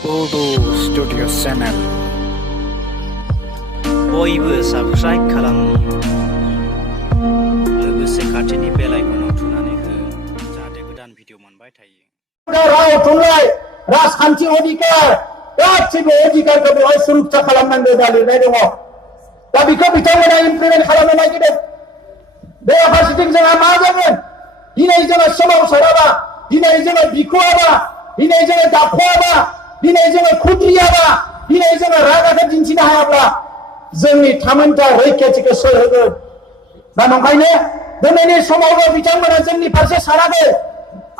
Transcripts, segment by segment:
Urdu Studio Channel. बयबो subscribe खालाम लोगोसे खाथिनि बेल आइकनआव थुनानै हो जाहाथे गोदान भिडिअ मोनबाय थायो। राव थुनलाइ राजखान्थि अधिकार गासिबो अधिकारखौ बेवहाय सुरक्षा खालामनांगौ दा लिरनाय दङ। दा बेखौ बिथांमोना इमप्लिमेन्ट खालामनो नागिरदों। बेराफारसेथिं जोंहा मा जागोन? दिनै जोङो सोमावसाराबा, दिनै जोङो बिखुआबा, दिनै जोङो दाखुआबा, दिनै जोङो खुद्रियाबा, दिनै जोङो रागाखौ दिन्थिनो हायाब्ला जोंनि थामोनथा रैखाथिखौ सोर होगोन? दा नंखायनो दिनैनि समावबो बिथांमोना जोंनि फारसे सानाखै।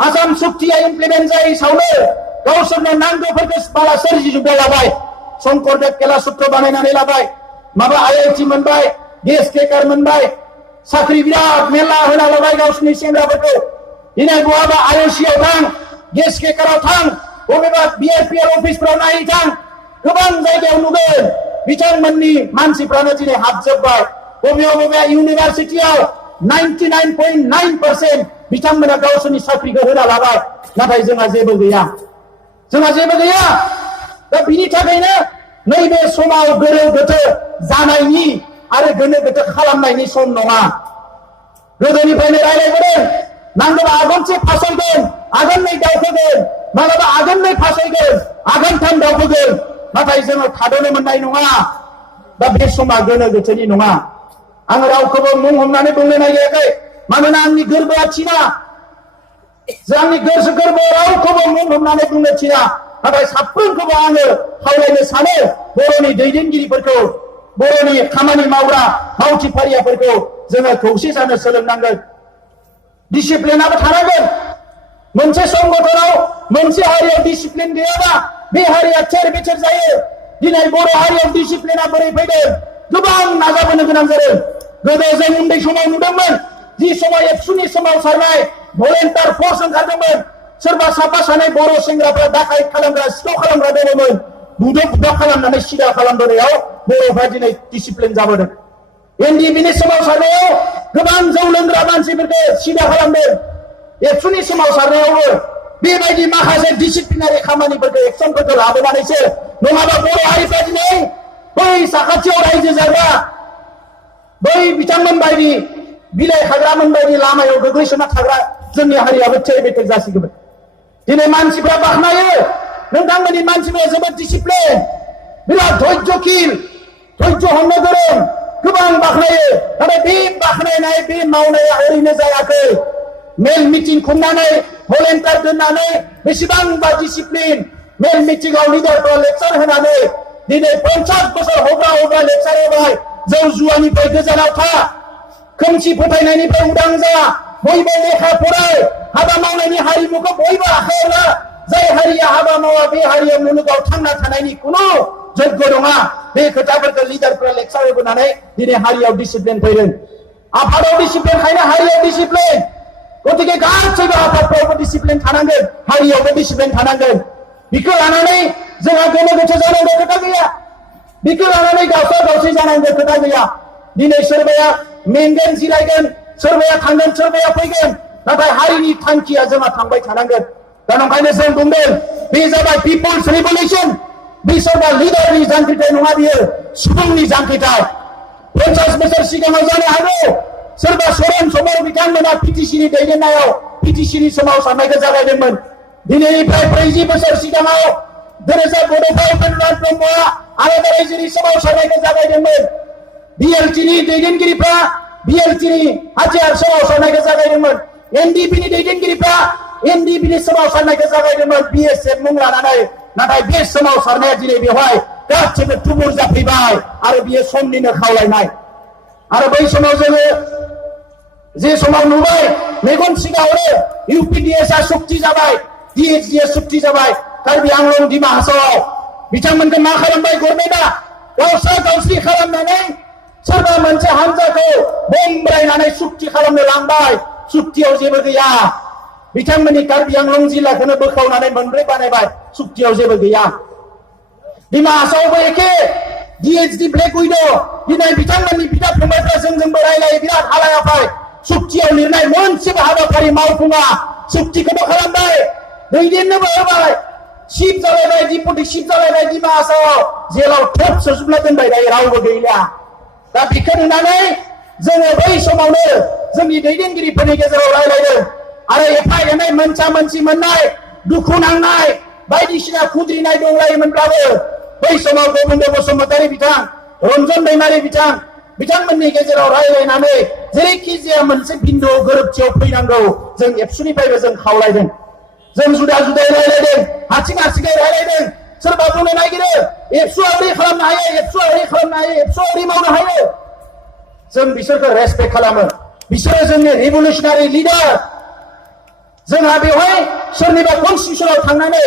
आसाम सुक्तिया इमप्लिमेन्ट जायै सावनो गावसोरनो नांगौफोरखौ बाला सोरजिजोबना लाबाय। शंकरदेव केला सूत्र बानायनानै लाबाय, माबा IIT मोनबाय, गेस केकार मोनबाय, साख्रि बिराद मेरला होना लाबाय गावसोरनि सेंग्राफोरखौ। दिनै बहाबा IOC-आव थां, गेस केकाराव थां, बबेबा BRPL अफिसफ्राव नायै थां, गोबां जायगायाव नुगोन बिथांमोननि मानसिफ्रानो दिनै हाबजोब्बाय। बबेबा इउनिभार्सिटियाव 99.9% बिथांमोना गावसोरनि साख्रिखौ होना लाबाय। नाथाय जोंहा जेबो गैया, जोंहा जेबो गैया। दा बिनि थाखायनो नैबे समाव गोनो गोथो जानायनि आरो गोनो गोथो खालामनायनि सम नङा। गोदोनिफ्रायनो रायलायबोदों, नांगौबा आगानसे फासयगोन, आगाननै दावखोगोन, मालाबा आगाननै फासयगोन, आगानथाम दावखोगोन, नाथाय जोङो थाद'नो मोननाय नङा। दा बे समा गोनो गोथोनि नङा। आं रावखौबो मुं हमनानै बुंनो नागिराखै, मानोना आंनि गोरबोआ थिना। आंनि गोरबोआव रावखौबो मुं हमनानै बुंनो थिना। नाथाय साफ्रोमखौबो आङो खावलायनो सानो, बर'नि दैदेनगिरिफोरखौ, बर'नि खामानि मावग्रा मावथिफारियाफोरखौ जोङो खौसे जानो सोलोंनांगोन। डिसिप्लिनाबो थानांगोन। मोनसे संगठनाव मोनसे हारियाव डिसिप्लिन गैयाबा बे हारिया थेर बेथेर जायो। दिनै बर' हारियाव डिसिप्लिना बोरै फैदों? गोबां नाजाबोनो गोनां जादों। गोदो जों उन्दै समाव नुदोंमोन, जि समाव एबसुनि सोमावसारनाय भलेन्टियार फर्स ओंखारदोंमोन, सोरबा साफा सानै बर' सेंग्राफ्रा दाखाइट खालामग्रा, सिखाव खालामग्रा दङमोन। बुदो खालामनानै सिदा खालामबोनायाव बर'फ्रा दिनै डिसिप्लिन जाबोदों। NDP-नि सोमावसारनायाव गोबां जौ लोंग्रा मानसिफोरखौ सिदा खालामदों। एबसुनि सोमावसारनायावबो बेबायदि माखासे डिसिप्लिनारि खामानिफोरखौ एक्सनफोरखौ लाबोनानैसो, नङाबा बर' हारिफ्रा दिनै बै साखाथियाव रायजो जाग्रा बै बिथांमोन बायदि बिलाइ खाग्रामोन बायदि लामायाव गोग्लैसोना थाग्रा जोंनि हारियाबो थेर बेथेर जासिगौमोन। दिनै मानसिफ्रा बाख्नायो, नोंथांमोननि मानसिफ्रा जोबोद डिसिप्लिन, बिराद धैर्यशील, धैर्य हमनो गोरों, गोबां बाख्नायो। नाथाय बे बाख्नायनाय, बे मावनाया ओरैनो जायाखै। मेल मिटिं खुंनानै, भलेन्टियार दोननानै, बेसेबांबा डिसिप्लिन मेल मिटिंआव लिडारफ्रा लेक्सार होनानै दिनै 50 बोसोर हब्रा लेक्सार होबाय। जौ जुवानिफ्राय गोजानाव था, खोमसि फोथायनायनिफ्राय उदां जा, बयबो लेखा फराय, हाबा मावनायनि हारिमुखौ बयबो आखायाव ला। जाय हारिया हाबा मावा बे हारिया मुलुगाव थांना थानायनि खुनु जग्य नङा। बे खोथाफोरखौ लिडारफ्रा लेक्सार होबोनानै दिनै हारियाव डिसिप्लिन फैदों। आफादाव डिसिप्लिन खायनो हारियाव डिसिप्लिन। गतिके गासैबो आफादफ्रावबो डिसिप्लिन थानांगोन, हारियावबो डिसिप्लिन थानांगोन। बेखौ लानानै जोंहा गोनो गोथो जानांगौ खोथा गैया। बेखौ लानानै दावसा दावसि जानांगौ खोथा गैया। दिनै सोरबाया मेंगोन, जिरायगोन, सोरबाया थांगोन, सोरबाया फैगोन, नाथाय हारिनि थांखिया जोंहा थांबाय थानांगोन। दा नंखायनो जों बुंदों, बे जाबाय पिपल्स रिभलिउसन। बे सोरबा लिडारनि जांख्रिथाय नङा, बियो सुबुंनि जांख्रिथाय। 50 बोसोर सिगाङाव जानो हागौ सोरबा सरेन समर बिथांमोना PTC-नि दैदेननायाव PTC-नि सोमावसारनायखौ जागायदोंमोन। दिनैनिफ्राय 40 बोसोर सिगाङाव गोरोजा बड'फा उपेन्द्रनाथ ब्रह्मआ आलादा रायजोनि सोमावसारनायखौ जागायदोंमोन। BLT-नि दैदेनगिरिफ्रा BLT-नि हाथियार सोमावसारनायखौ जागायदोंमोन। NDP-नि दैदेनगिरिफ्रा NDP-नि सोमावसारनायखौ जागायदोंमोन BSF मुं लानानै। नाथाय बे सोमावसारनाया दिनै बेवहाय गासिबो थुबुर जाफैबाय आरो बियो समनिनो खावलायनाय। आरो बै समाव जोङो जे समाव नुबाय, मेगन सिगाङावनो UPDS-आ सुक्ति जाबाय, DHD-आ सुक्ति जाबाय। कार्बि आंलं डिमा हासावआव बिथांमोनखौ मा खालामबाय गभर्नमेन्टआ? गावस्रा गावस्रि खालामनानै सोरबा मोनसे हानजाखौ बमब्रायनानै सुक्ति खालामनो लांबाय। सुक्तियाव जेबो गैया। बिथांमोननि कार्बि आंलं जिल्लाखौनो बोखावनानै मोनब्रै बानायबाय, सुक्तियाव जेबो गैया। डिमा हासावआवबो एखे, DHD ब्लेक उइड' दिनै बिथांमोननि बिदा फंबायफ्रा जोंजोंबो रायलायो, बिराद हालायाफाय। सुक्तियाव लिरनाय मोनसेबो हाबाफारि मावफुङा, सुक्तिखौबो खालामबाय, दैदेननोबो होबाय, शिब जालायबाय डिपुटि शिब जालायबाय डिमा हासावआव जेलाव थोब सोजोबना दोनबाय दायो रावबो गैला दा बेखौ नुनानै जोङो बै समावनो जोंनि दैदेनगिरिफोरनि गेजेराव रायलायदों आरो एफा एनै मोनसा मोनसि मोननाय दुखु नांनाय बायदिसिना खुद्रिनाय दंलायोमोनब्लाबो बै समाव गोविन्द बसुमतारी बिथां रन्जन दैमारि बिथांमोननि गेजेराव रायलायनानै जेरैखि जाया मोनसे बिन्दु गोरोबथियाव फैनांगौ जों एबसुनिफ्रायबो जों खावलायदों जों जुदा जुदायै रायलायदों हारसिङै रायलायदों सोरबा बुंनो नागिरो एबसुआ ओरै खालामनो हायो एबसुआ ओरै खालामनो हायो एबसुआ ओरै मावनो हायो जों बिसोरखौ रेसपेक्ट खालामो बिसोरो जोंनि रिभलिउसनारि लिडार जोंहा बेवहाय सोरनिबा कनस्टिटिउसनाव थांनानै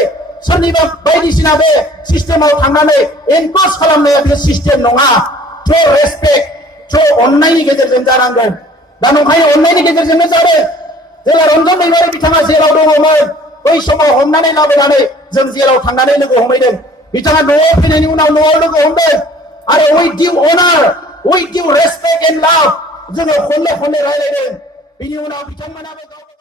सोरनिबा बायदिसिना बे सिस्टेमाव थांनानै एनकरेज खालामनाया बे सिस्टेम नङा थ्रु रेसपेक्ट थ्रु अननायनि गेजेरजों जानांगोन दा नंखाय अननायनि गेजेरजोंनो जादों जेब्ला रन्जन दैमारि बिथाङा जेलाव दङमोन बै समाव हमनानै लाबोनानै जों जेलाव थांनानै लोगो हमहैदों बिथाङा न'आव फैनायनि उनाव न'आव लोगो हमदों आरो with due honour with due respect and लाभ जोङो खनले रायलायदों बिनि उनाव बिथांमोनाबो